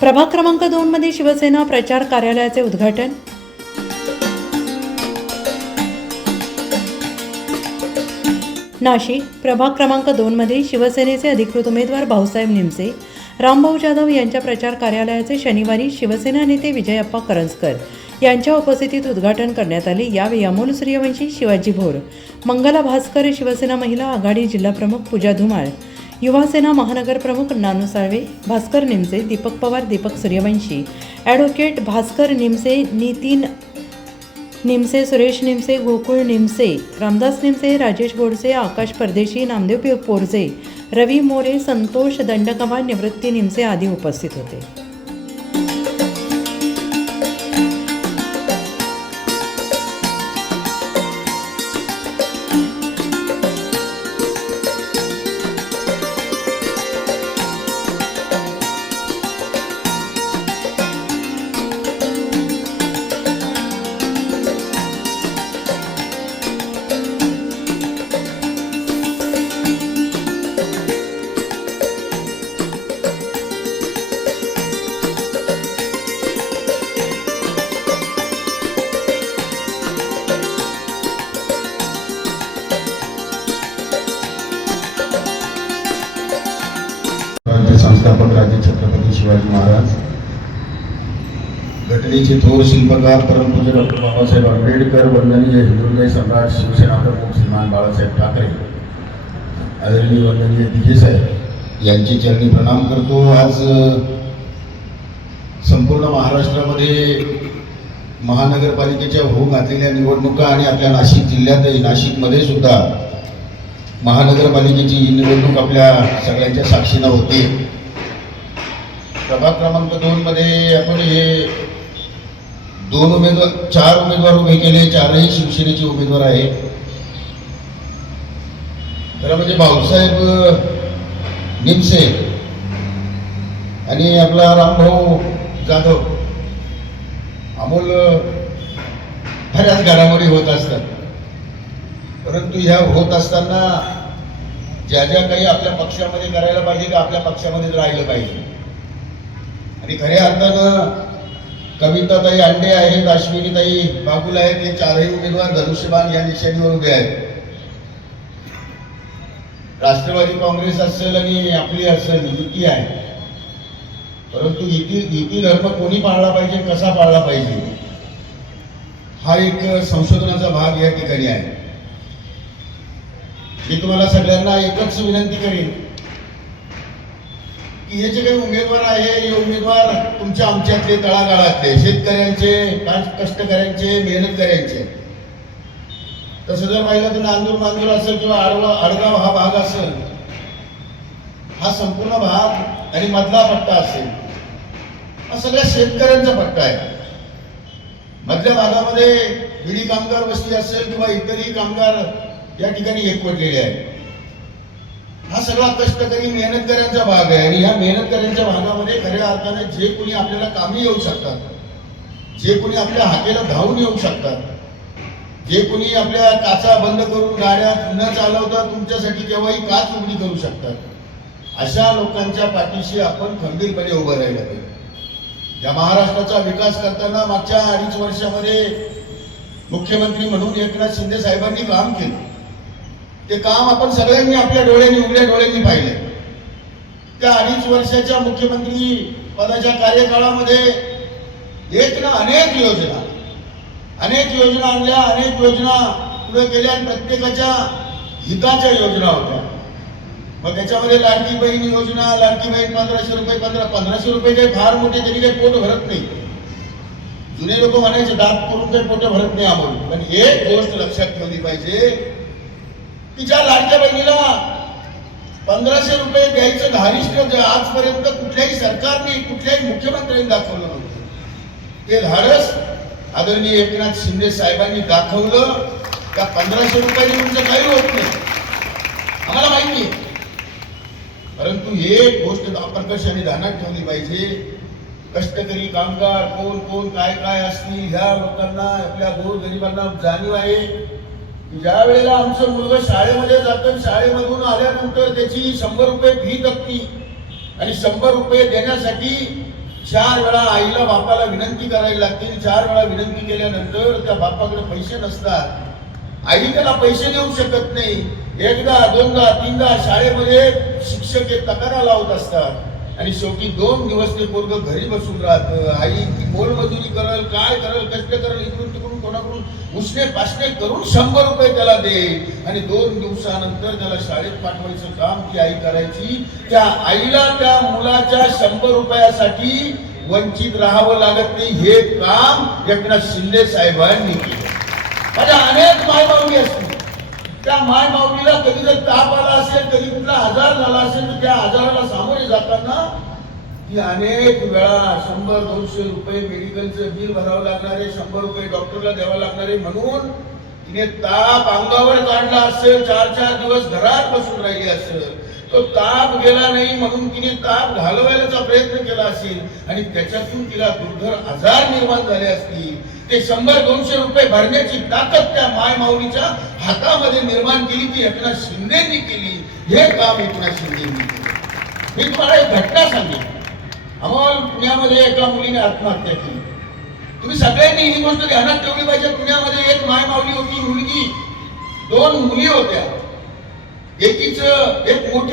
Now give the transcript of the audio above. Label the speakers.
Speaker 1: प्रभाग क्रमांक दोन मध्ये शिवसेना प्रचार कार्यालयाचे उद्घाटन. नाशिक प्रभाग क्रमांक दोन मध्ये शिवसेनेचे अधिकृत उमेदवार भाऊसाहेब निमसे रामभाऊ जाधव यांच्या प्रचार कार्यालयाचे शनिवारी शिवसेना नेते विजयप्पा करंजकर यांच्या उपस्थितीत उद्घाटन करण्यात आले. यावेळी अमोल सूर्यवंशी शिवाजी भोर मंगला भास्कर शिवसेना महिला आघाडी जिल्हाप्रमुख पूजा धुमाळ युवासेना महानगर प्रमुख नानू साळवे भास्कर निमसे दीपक पवार दीपक सूर्यवंशी. ॲडव्होकेट भास्कर निमसे नितीन निमसे सुरेश निमसे गोकुळ निमसे रामदास निमसे राजेश गोडसे आकाश परदेशी नामदेव पोरजे रवी मोरे संतोष दंडकमा निवृत्ती निमसे आदी उपस्थित होते.
Speaker 2: संस्थापक राजे छत्रपती शिवाजी महाराज. घटनेचे थोर शिल्पकार परमपूज्य डॉक्टर बाबासाहेब आंबेडकर वंदनीय हिंदुदय सम्राट शिवसेना प्रमुख श्रीमान बाळासाहेब ठाकरे. आदरणीय वंदनीय दिजेसाहेब यांची चरणी प्रणाम करतो. आज संपूर्ण महाराष्ट्रामध्ये महानगरपालिकेच्या होऊ घातलेल्या निवडणुका आणि आपल्या नाशिक जिल्ह्यातही नाशिकमध्ये सुद्धा महानगरपालिकेची ही निवडणूक आपल्या सगळ्यांच्या साक्षीनं होते. प्रभाग क्रमांक दोन मध्ये आपण हे दोन उमेदवार चार उमेदवार उभे केले. चारही शिवसेनेचे उमेदवार आहे तर म्हणजे भाऊसाहेब निमसे आणि आपला रामभाऊ जाधव अमोल बऱ्याच घडामोडी होत असतात. परंतु ह्या होत असताना ज्या ज्या काही आपल्या पक्षामध्ये करायला पाहिजे का आपल्या पक्षामध्येच राहिलं पाहिजे. आणि खऱ्या अर्थानं कविताताई अंडे आहेत अश्विनीताई बागुल आहेत हे चारही उमेदवार धनुष्यबाण या निशाणीवर उभे आहेत. राष्ट्रवादी काँग्रेस असेल आणि आपली असेल युती आहे. परंतु युती युती धर्म कोणी पाळला पाहिजे कसा पाळला पाहिजे? हा एक संशोधनाचा भाग या ठिकाणी आहे. मी तुम्हाला सगळ्यांना एकच विनंती करेन की हे जे काही उमेदवार आहे हे उमेदवार तुमच्या आमच्यातले तळागाळातले शेतकऱ्यांचे कष्टकऱ्यांचे मेहनतकऱ्यांचे. तसं जर पाहिलं तर नांदूर मांदूर असेल किंवा आडवा आडगाव हा भाग असेल हा संपूर्ण भाग आणि मधला पट्टा असेल हा सगळ्या शेतकऱ्यांचा पट्टा आहे. मधल्या भागामध्ये विडी कामगार वस्ती असेल किंवा इतरही कामगार या ठिकाणी एकवटलेले आहेत. हा सगळा कष्टकरी मेहनतकऱ्यांचा भाग आहे आणि ह्या मेहनतकऱ्यांच्या भागामध्ये खऱ्या अर्थाने जे कोणी आपल्याला कामी येऊ शकतात जे कोणी आपल्या हाकेला धावून येऊ शकतात जे कोणी आपल्या काचा बंद करून गाड्या न चालवता तुमच्यासाठी केव्हाही काच उघडी करू शकतात. अशा लोकांच्या पाठीशी आपण खंबीरपणे उभं राहिलं पाहिजे. या महाराष्ट्राचा विकास करताना मागच्या अडीच वर्षामध्ये मुख्यमंत्री म्हणून एकनाथ शिंदे साहेबांनी काम केलं. ते काम आपण सगळ्यांनी आपल्या डोळ्यांनी उघड्या डोळ्यांनी पाहिले. त्या अडीच वर्षाच्या मुख्यमंत्री पदाच्या कार्यकाळामध्ये एक ना अनेक योजना अनेक योजना आणल्या अनेक योजना पुढे केल्या प्रत्येकाच्या हिताच्या योजना होत्या. मग त्याच्यामध्ये लाडकी बहीण योजना लाडकी बहीण पंधराशे रुपये पंधरा पंधराशे रुपये काही फार मोठे तरी काही पोट भरत नाही. जुने लोक म्हणायचे दात करून काही पोट भरत नाही आम्हाला. पण एक गोष्ट लक्षात ठेवली पाहिजे तिच्या लाडक्या बहिणीला पंधराशे रुपये द्यायचं धारिष्ट जे आजपर्यंत कुठल्याही सरकारने कुठल्याही मुख्यमंत्र्यांनी दाखवलं नव्हतं. ते धाडस आदरणीय एकनाथ शिंदे साहेबांनी दाखवलं. त्या पंधराशे रुपयाने तुमचं काही होत नाही. आम्हाला माहिती आहे. परंतु एक गोष्ट आपण ध्यानात ठेवली पाहिजे? कष्टकरी कामगार कोण कोण काय काय असतील? ह्या लोकांना आपल्या गोरगरिबांना जाणीव आहे. ज्या वेळेला आमचं मुलगा शाळेमध्ये जातं शाळेमधून आल्यानंतर त्याची शंभर रुपये फी तपती आणि शंभर रुपये देण्यासाठी चार वेळा आईला बापाला विनंती करायला लागतील. चार वेळा विनंती केल्यानंतर त्या बापाकडे पैसे नसतात. आई त्याला पैसे देऊ शकत नाही. एकदा दोनदा तीनदा शाळेमध्ये शिक्षक हे तक्रार लावत असतात. आणि शेवटी दोन दिवस ते पोरग घरी बसून राहत. आई ती मोलमजुरी करल काय करल कष्ट करल इकडून तिकडून कोणाकडून? उसने पासने करून शंभर रुपये त्याला दे. आणि दोन दिवसानंतर त्याला शाळेत पाठवायचं काम ती आई करायची. त्या आईला त्या मुलाच्या शंभर रुपयासाठी वंचित राहावं लागत नाही. हे काम एकनाथ शिंदे साहेबांनी केलं. माझ्या अनेक मायबाबी असतील. त्या माय माऊलीला कधी जर ताप आला असेल कधी कुठला आजार झाला असेल तर त्या आजाराला सामोरे जाताना ती अनेक वेळा शंभर दोनशे रुपये मेडिकलचं बिल भरावं लागणार आहे शंभर रुपये डॉक्टरला द्यावं लागणार आहे म्हणून तिने ताप अंगावर काढला असेल चार चार दिवस घरात बसून राहिली असेल. तो ताप गेला नाही म्हणून तिने ताप घालवायचा प्रयत्न केला असेल आणि त्याच्यातून तिला दुर्धर आजार निर्माण झाले असतील. ते शंभर दोनशे रुपये भरण्याची ताकद त्या माय माऊलीच्या हातामध्ये निर्माण केली ती एकनाथ शिंदेनी केली. हे काम एकनाथ शिंदेनी केलं. मी तुम्हाला एक घटना सांगेन. अमोल पुण्यामध्ये एका मुलीने आत्महत्या केली. तुम्ही सगळ्यांनी ही गोष्ट ध्यानात ठेवली पाहिजे. पुण्यामध्ये एक माय माऊली होती मुलगी. दोन मुली होत्या. एकीच एक मोठी